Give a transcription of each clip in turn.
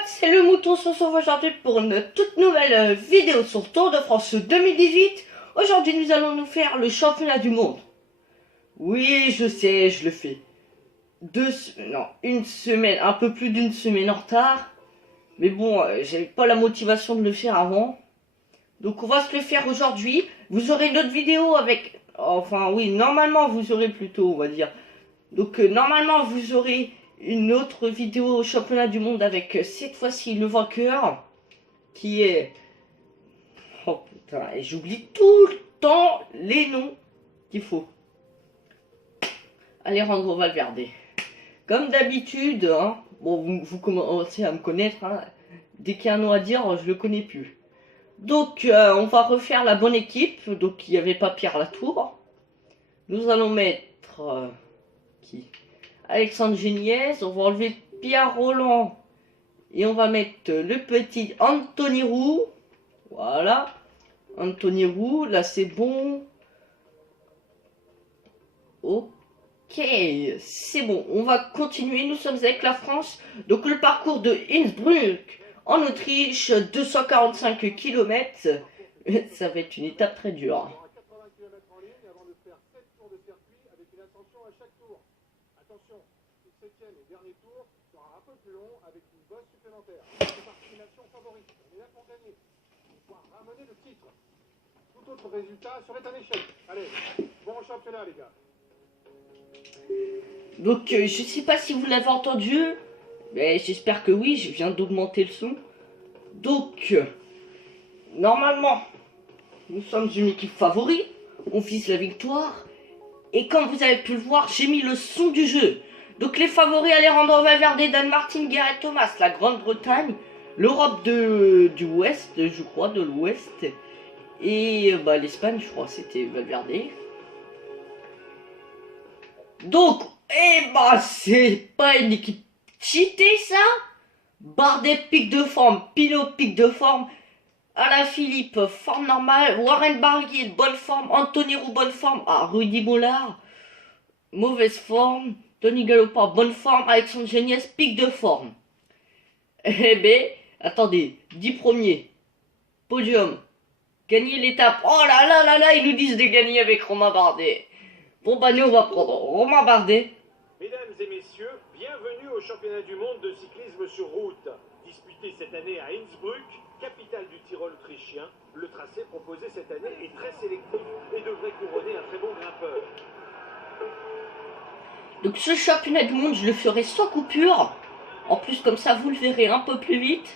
potes, c'est le Mouton. On se retrouve aujourd'hui pour une toute nouvelle vidéo sur Tour de France 2018. Aujourd'hui, nous allons nous faire le championnat du monde. Oui, je sais, je le fais. Une semaine, un peu plus d'une semaine en retard. Mais bon, j'avais pas la motivation de le faire avant. Donc on va se le faire aujourd'hui. Vous aurez une autre vidéo avec... Enfin oui, normalement vous aurez plutôt, on va dire. Donc normalement vous aurez une autre vidéo au championnat du monde avec cette fois-ci le vainqueur. Qui est... Oh putain, et j'oublie tout le temps les noms qu'il faut. Alejandro Valverde. Comme d'habitude, hein, bon vous commencez à me connaître, hein, dès qu'il y a un nom à dire, je le connais plus. Donc on va refaire la bonne équipe. Donc il n'y avait pas Pierre Latour. Nous allons mettre qui Alexandre Géniez. On va enlever Pierre Roland et on va mettre le petit Anthony Roux. Voilà, Anthony Roux. Là c'est bon. Ok, c'est bon. On va continuer. Nous sommes avec la France. Donc le parcours de Innsbruck en Autriche, 245 km. Ça va être une étape très dure. Attention, le 7e et dernier tour sera un peu plus long avec une bosse supplémentaire. C'est parti, une nation favorite. On est là pour gagner. On va ramener le titre. Tout autre résultat serait un échec. Allez, bon championnat les gars. Donc je sais pas si vous l'avez entendu, mais j'espère que oui, je viens d'augmenter le son. Donc normalement, nous sommes une équipe favorite, on vise la victoire. Et comme vous avez pu le voir, j'ai mis le son du jeu. Donc les favoris, Alejandro Valverde, Dan Martin, Gareth Thomas, la Grande-Bretagne, l'Europe du Ouest, je crois, de l'Ouest, et l'Espagne, je crois, c'était Valverde. Donc, c'est pas une équipe cheatée, ça. Bardet, pic de forme, Pinot, pic de forme, Alaphilippe, forme normale, Warren Barguil, bonne forme, Anthony Roux, bonne forme, Rudy Mollard, mauvaise forme, Tony Galopin, bonne forme, Alexandre Géniez, pic de forme. Eh ben, attendez, 10 premiers, podium, gagner l'étape, oh là là là là, ils nous disent de gagner avec Romain Bardet. Bon nous on va prendre Romain Bardet. Mesdames et messieurs, bienvenue au championnat du monde de cyclisme sur route. Disputé cette année à Innsbruck, capitale du Tyrol autrichien, le tracé proposé cette année est très sélectif et devrait couronner un très bon grimpeur. Donc ce championnat du monde, je le ferai sans coupure. En plus comme ça, vous le verrez un peu plus vite.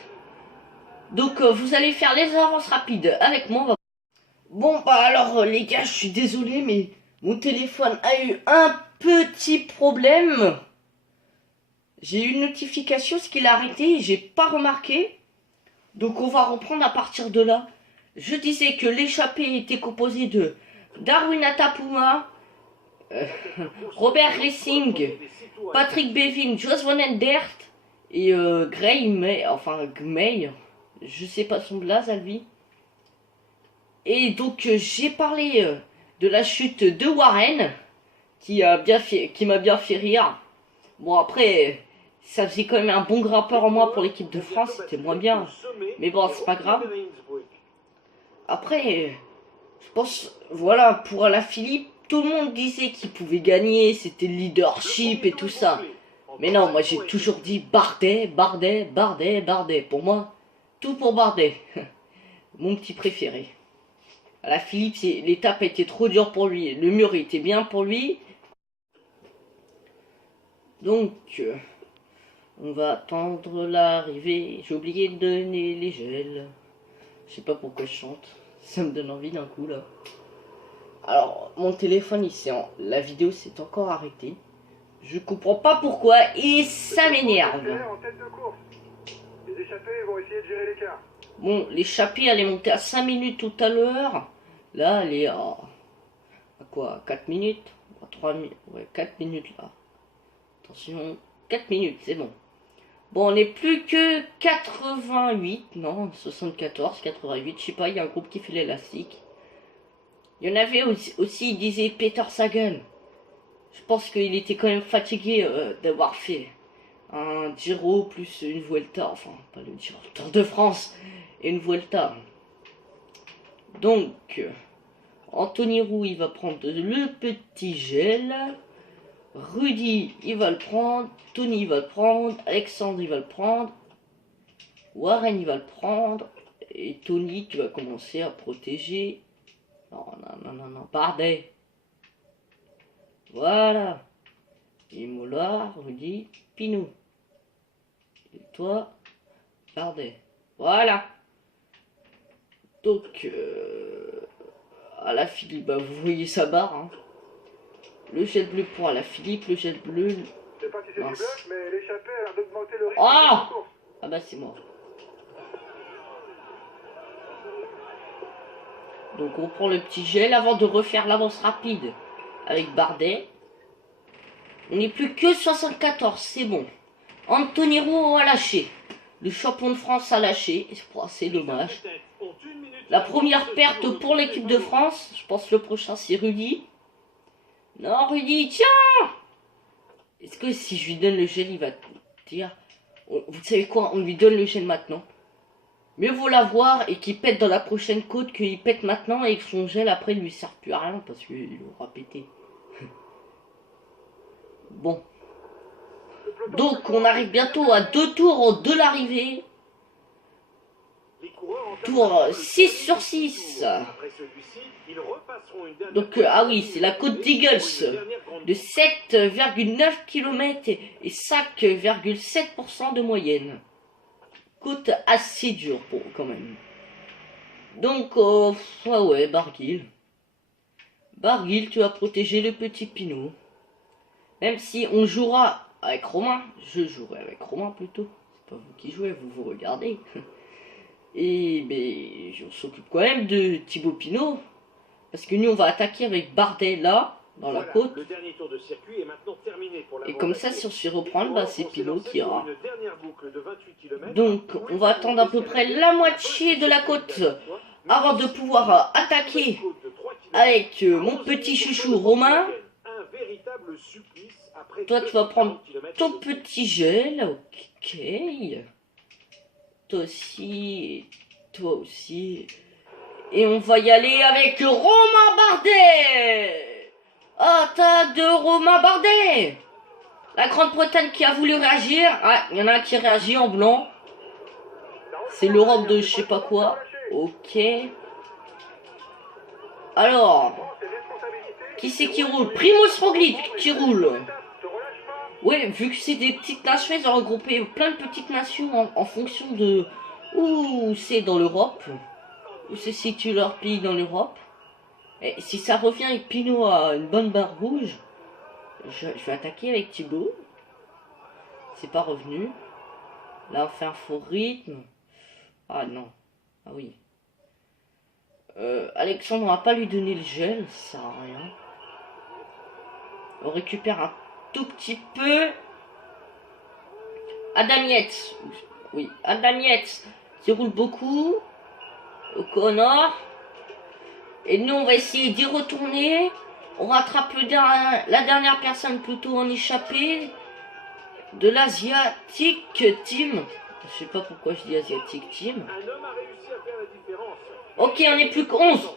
Donc vous allez faire les avances rapides avec moi. Bon alors les gars, je suis désolé mais mon téléphone a eu un petit problème. J'ai eu une notification, ce qu'il a arrêté, j'ai pas remarqué. Donc on va reprendre à partir de là. Je disais que l'échappée était composée de Darwin Atapuma, Robert Racing, Patrick Bevin, Jos Van Endert et Gmey, je sais pas son blaze à lui. Et donc j'ai parlé de la chute de Warren qui m'a bien fait rire. Bon après ça faisait quand même un bon grimpeur en moins pour l'équipe de France, c'était moins bien. Mais bon, c'est pas grave. Après, je pense, voilà, pour Alaphilippe, tout le monde disait qu'il pouvait gagner, c'était le leadership et tout ça. Mais non, moi j'ai toujours dit Bardet, Bardet, Bardet, Bardet. Pour moi, tout pour Bardet. Mon petit préféré. Alaphilippe, l'étape a été trop dure pour lui. Le mur était bien pour lui. Donc... on va attendre l'arrivée. J'ai oublié de donner les gels. Je sais pas pourquoi je chante. Ça me donne envie d'un coup là. Alors, mon téléphone la vidéo s'est encore arrêtée. Je comprends pas pourquoi et ça m'énerve. Bon, l'échappée elle est montée à 5 minutes tout à l'heure. Là, elle est à quoi, 4 minutes 3 minutes. Ouais, 4 minutes là. Attention, 4 minutes, c'est bon. Bon, on n'est plus que 88, non, 74, 88, je sais pas, il y a un groupe qui fait l'élastique. Il y en avait aussi, il disait Peter Sagan. Je pense qu'il était quand même fatigué d'avoir fait un Giro plus une Vuelta, enfin pas le Giro, le Tour de France et une Vuelta. Donc, Anthony Roux, il va prendre le petit gel. Rudy, il va le prendre. Tony, il va le prendre. Alexandre, il va le prendre. Warren, il va le prendre. Et Tony, tu vas commencer à protéger. Non, non, non, non, non. Bardet. Voilà. Et Mollard, Rudy, Pinot. Et toi, Bardet. Voilà. Donc, Alaphilippe, bah, vous voyez sa barre. Hein. Le gel bleu pour Alaphilippe, le gel bleu. Je sais pas si c'est du bluff, mais l'échappée a l'air d'augmenter le risque Ah de course. Ah bah c'est mort. Donc on prend le petit gel avant de refaire l'avance rapide avec Bardet. On n'est plus que 74, c'est bon. Anthony Roux a lâché. Le champion de France a lâché. C'est dommage. La première perte pour l'équipe de France. Je pense que le prochain c'est Rudy. Non Rudy, tiens. Est-ce que si je lui donne le gel, il va dire... Vous savez quoi, on lui donne le gel maintenant. Mieux vaut l'avoir et qu'il pète dans la prochaine côte qu'il pète maintenant et que son gel après il lui sert plus à rien parce qu'il aura pété. Bon. Donc on arrive bientôt à 2 tours de l'arrivée. Tour 6 sur 6. Donc ah oui, c'est la côte d'Eagles de 7,9 km et 5,7% de moyenne. Côte assez dure pour quand même. Donc ouais, Barguil. Barguil, tu vas protéger le petit Pinot. Même si on jouera avec Romain, je jouerai avec Romain plutôt. C'est pas vous qui jouez, vous vous regardez. Et ben, on s'occupe quand même de Thibaut Pinot. Parce que nous on va attaquer avec Bardet là, dans la côte. Le dernier tour de circuit est maintenant terminé pour la et comme ça, si on se fait reprendre, bah, c'est Pinot qui ira. ira. Donc on va attendre à peu près la moitié de la côte avant de pouvoir attaquer avec mon petit chouchou Romain. Toi tu vas prendre ton petit gel, ok. Toi aussi, toi aussi. Et on va y aller avec Romain Bardet. Attaque de Romain Bardet. La Grande-Bretagne qui a voulu réagir. Ah, il y en a un qui réagit en blanc. C'est l'Europe de je sais pas quoi. Ok. Alors, qui c'est qui roule? Primož Roglič qui roule. Ouais, vu que c'est des petites nations, ils ont regroupé plein de petites nations en fonction de où c'est dans l'Europe. Où se situe leur pays dans l'Europe. Et si ça revient et que Pinot a une bonne barre rouge, je vais attaquer avec Thibaut. C'est pas revenu. Là, on fait un faux rythme. Ah non. Ah oui. Alexandre, on va pas lui donner le gel, ça sert à rien. On récupère un tout petit peu. Adam Yates. Oui, Adam Yates qui roule beaucoup. O'Connor. Et nous, on va essayer d'y retourner. On rattrape la dernière personne plutôt en échappée de l'Asiatique Team. Je sais pas pourquoi je dis Asiatique Team. Ok, on n'est plus que 11.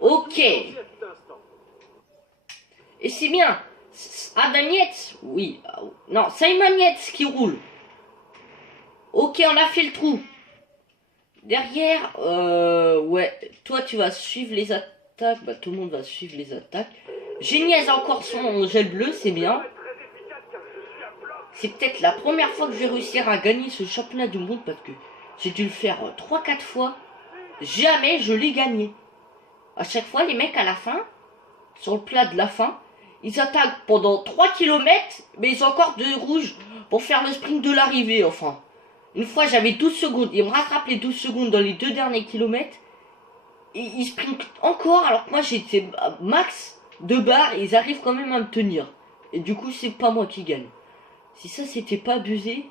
Ok. Et c'est bien. Adam Yates. Oui. Non, Simon Yates qui roule. Ok, on a fait le trou. Derrière, ouais, toi tu vas suivre les attaques, bah tout le monde va suivre les attaques. Géniez encore son gel bleu, c'est bien. C'est peut-être la première fois que je vais réussir à gagner ce championnat du monde parce que j'ai dû le faire 3-4 fois. Jamais je l'ai gagné. À chaque fois, les mecs à la fin, sur le plat de la fin, ils attaquent pendant 3 km, mais ils ont encore de rouge pour faire le sprint de l'arrivée, enfin. Une fois, j'avais 12 secondes. Ils me rattrapent les 12 secondes dans les 2 derniers kilomètres. Et ils sprintent encore, alors que moi, j'étais max de barres. Et ils arrivent quand même à me tenir. Et du coup, c'est pas moi qui gagne. Si ça, c'était pas abusé.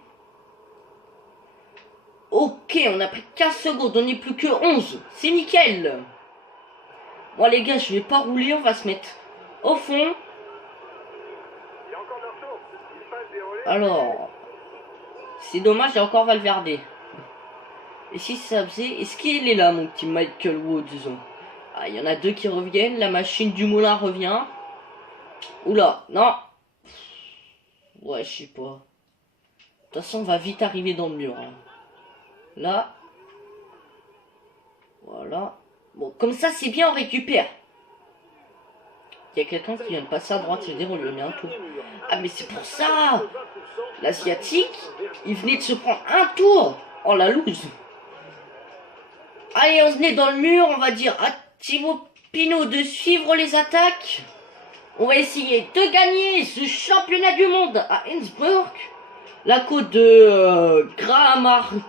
Ok, on a pris 15 secondes. On n'est plus que 11. C'est nickel. Bon, les gars, je vais pas rouler. On va se mettre au fond. Alors, c'est dommage, j'ai encore Valverde. Et si ça faisait... Est-ce qu'il est là, mon petit Michael Woods? Ah, il y en a deux qui reviennent. La machine du moulin revient. Oula, non. Ouais, je sais pas. De toute façon, on va vite arriver dans le mur. Hein. Là. Voilà. Bon, comme ça, c'est bien, on récupère. Il y a quelqu'un qui vient de passer à droite, je veux dire, on lui met un tour. Ah, mais c'est pour ça. L'Asiatique, il venait de se prendre un tour. Oh, la loose. Allez, on se met dans le mur, on va dire à Thibaut Pinot de suivre les attaques. On va essayer de gagner ce championnat du monde à Innsbruck. La côte de Gramarboden.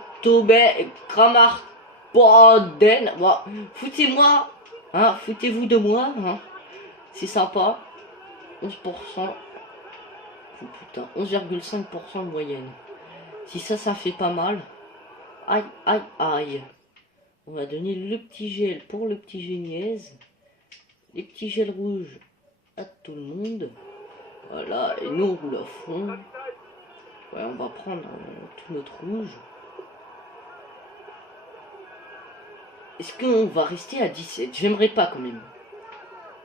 Bon, foutez-moi, hein, foutez-vous de moi, hein. C'est sympa. 11%. Oh, putain, 11,5% de moyenne. Si ça fait pas mal. Aïe, aïe, aïe. On va donner le petit gel pour le petit géniaise. Les petits gels rouges à tout le monde. Voilà, et nous on roule à fond. Ouais, on va prendre tout notre rouge. Est-ce qu'on va rester à 17? J'aimerais pas quand même.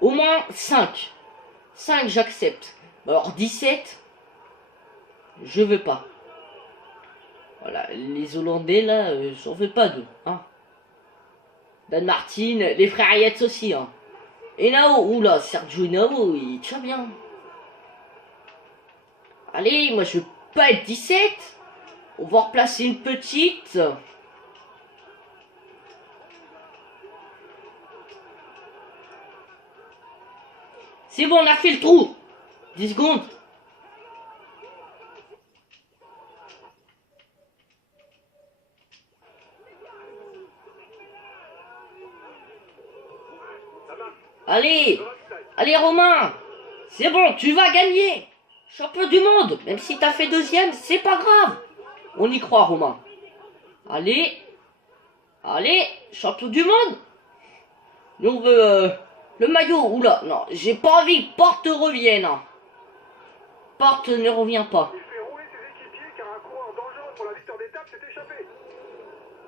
Au moins 5. 5 j'accepte. Alors 17, je veux pas. Voilà, les Hollandais là, j'en veux pas d'eux. Hein. Dan Martin, les frères Yates aussi. Hein. Et Nao, oula, Sergio Nao, il tient bien. Allez, moi je veux pas être 17. On va replacer une petite. C'est bon, on a fait le trou. 10 secondes. Allez, allez Romain, c'est bon, tu vas gagner. Champion du monde, même si t'as fait deuxième, c'est pas grave. On y croit Romain. Allez, allez, champion du monde. Nous on veut le maillot, oula, non, j'ai pas envie que Porte revienne. Porte ne revient pas. Il fait rouler ses équipiers car un coureur dangereux pour la victoire d'étape s'est échappé.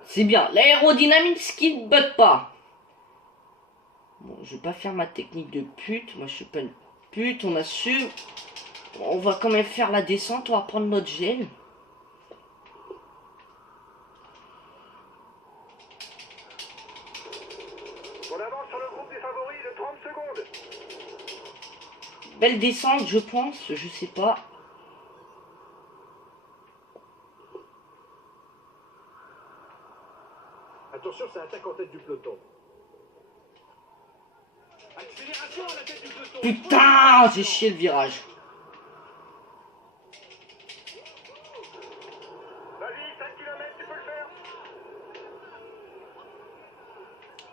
C'est bien, l'aérodynamique qui ne bug pas. Bon, je vais pas faire ma technique de pute. Moi, je suis pas une pute. On assume. On va quand même faire la descente. On va prendre notre gel. On avance sur le groupe des favoris de 30 secondes. Belle descente, je pense. Je sais pas. Attention, ça attaque en tête du peloton. Accélération à la tête du peloton. Putain, j'ai chié le virage. Vas-y, 5 km, tu peux le faire.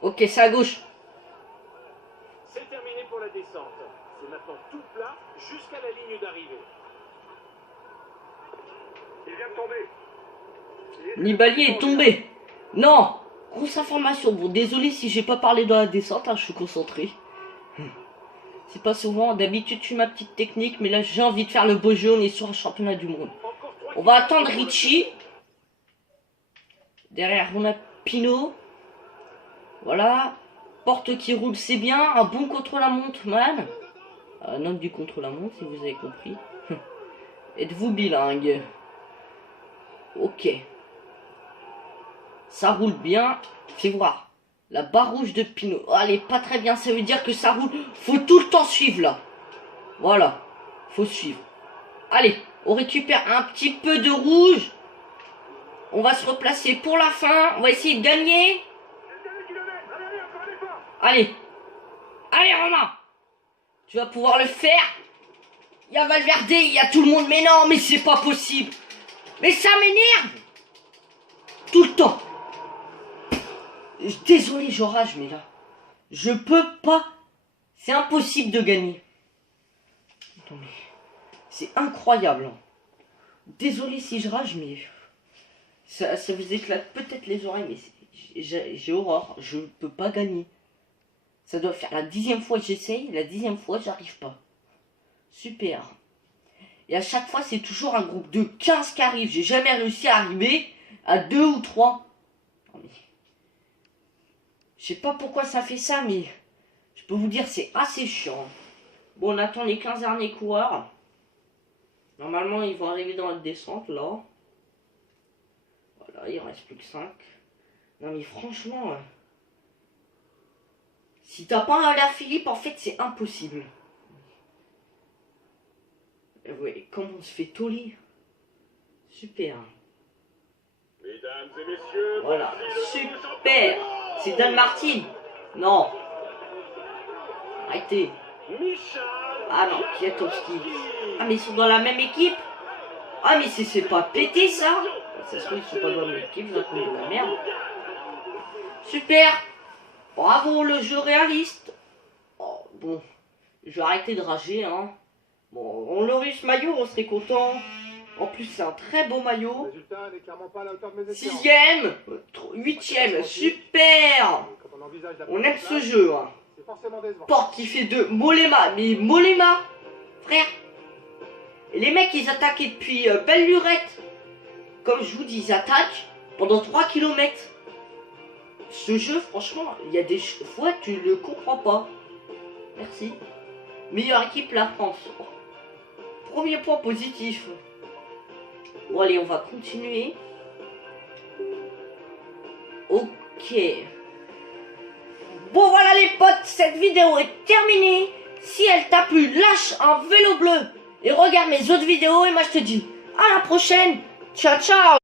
Ok, c'est à gauche. C'est terminé pour la descente. C'est maintenant tout plat jusqu'à la ligne d'arrivée. Il vient de tomber. Nibali est tombé. Non. Grosse information. Bon, désolé si j'ai pas parlé dans la descente. Hein, je suis concentré. C'est pas souvent. D'habitude, je suis ma petite technique. Mais là, j'ai envie de faire le beau jeu. On est sur un championnat du monde. On va attendre Richie. Derrière, on a Pinot. Voilà. Porte qui roule, c'est bien. Un bon contre-la-montre, man. Note du contre-la-montre, si vous avez compris. Êtes-vous bilingue? Ok. Ça roule bien. Fais voir. La barre rouge de Pinot. Oh, elle est pas très bien. Ça veut dire que ça roule. Faut tout le temps suivre, là. Voilà. Faut suivre. Allez. On récupère un petit peu de rouge. On va se replacer pour la fin. On va essayer de gagner. Allez. Allez, Romain. Tu vas pouvoir le faire. Il y a Valverde, il y a tout le monde. Mais non, mais c'est pas possible. Mais ça m'énerve. Tout le temps. Désolé, je rage, mais là. Je peux pas. C'est impossible de gagner. Non, mais c'est incroyable. Hein. Désolé si je rage, mais ça vous éclate peut-être les oreilles, mais j'ai horreur. Je peux pas gagner. Ça doit faire la 10e fois que j'essaye. La 10e fois, j'arrive pas. Super. Et à chaque fois, c'est toujours un groupe de 15 qui arrive. J'ai jamais réussi à arriver à 2 ou 3. Je sais pas pourquoi ça fait ça, mais je peux vous dire, c'est assez chiant. Bon, on attend les 15 derniers coureurs. Normalement, ils vont arriver dans la descente, là. Voilà, il en reste plus que 5. Non, mais franchement, si t'as pas un Alaphilippe, en fait, c'est impossible. Ouais, comment on se fait toller. Super. Mesdames et messieurs, Voilà, voici le super. C'est Dan Martin. Non. Arrêtez. Michal Ah non, Kwiatkowski. Ah, mais ils sont dans la même équipe. Ah, mais c'est pas pété, ça. Ça se trouve, ils sont pas dans la même équipe, vous avez de la merde. Super. Bravo, le jeu réaliste. Oh, bon, je vais arrêter de rager, hein. Bon, on l'aurait eu ce maillot, on serait content. En plus, c'est un très beau Le maillot. résultat n'est clairement pas à la hauteur de mes espérances. 6ème, 8ème, super. Quand on envisage la On aime première ce place, jeu, hein. c'est forcément décevant. Porte qui fait 2, Mollema, mais Mollema, frère. Et les mecs, ils attaquaient depuis belle lurette. Comme je vous dis, ils attaquent pendant 3 km. Ce jeu, franchement, il y a des fois, tu le comprends pas. Merci. Meilleure équipe, la France. Oh. Premier point positif. Bon, allez, on va continuer. Ok. Bon, voilà les potes, cette vidéo est terminée. Si elle t'a plu, lâche un vélo bleu. Et regarde mes autres vidéos. Et moi, je te dis à la prochaine. Ciao, ciao.